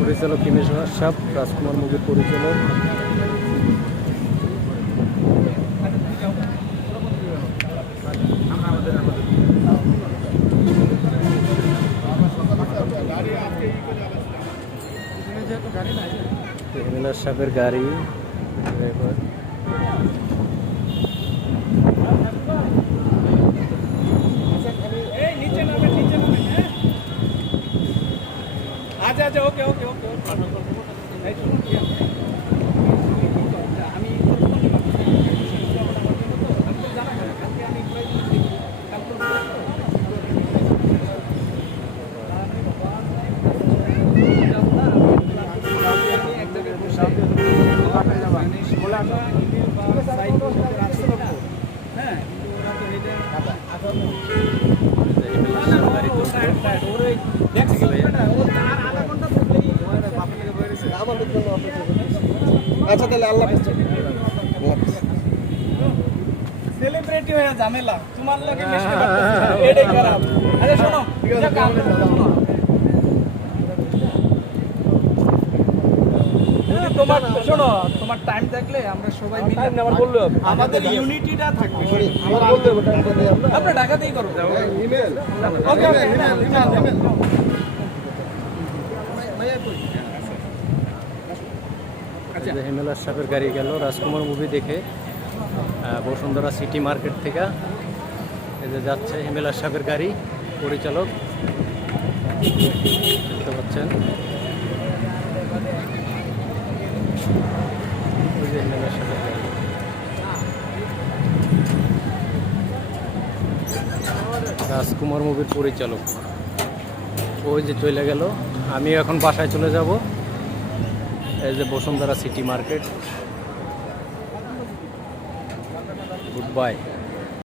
পরিচালক হিমেশ সাহ রাজকুমার মুখের পরিচালক। হিমেশ সাহেবের গাড়ি ড্রাইভার এই নিচে নামে নিচে নামে হ্যাঁ আচ্ছা আচ্ছা ওকে ওকে ওকে ওকে এই শুনুন কি আছে? আমি আমি তো জানা গেল কালকে আমি প্রায় দেখি কালকে হ্যাঁ হিমেশ সাহেবের গাড়ি চলছে আচ্ছা তাহলে আল্লাহ সেলিব্রিটি হয়ে ঝামেলা। তোমার লাগে এটাই খারাপ। আরে শোনো যাক, আমরা- শোনো। তোমার শোনো তোমার টাইম থাকলে আমরা সবাই মিলে আমার বলল আমাদের ইউনিটিটা থাকবে। আমার বলতে হবে আমরা আমরা ঢাকাতেই করব email okay okay email email এই সাহেবের গাড়ি গেল রাজকুমার মুভি দেখে বসুন্ধরা সিটি মার্কেট থেকে। এই যে যাচ্ছে হিমেলার সাহেবের গাড়ি পরিচালক। দেখতে পাচ্ছেন এই যে হিমেলার সাহেবের গাড়ি রাজকুমার মুভির পরিচালক। ওই যে চলে গেল। আমি এখন বাসায় চলে যাব। এই যে Bashundhara city market. Good bye.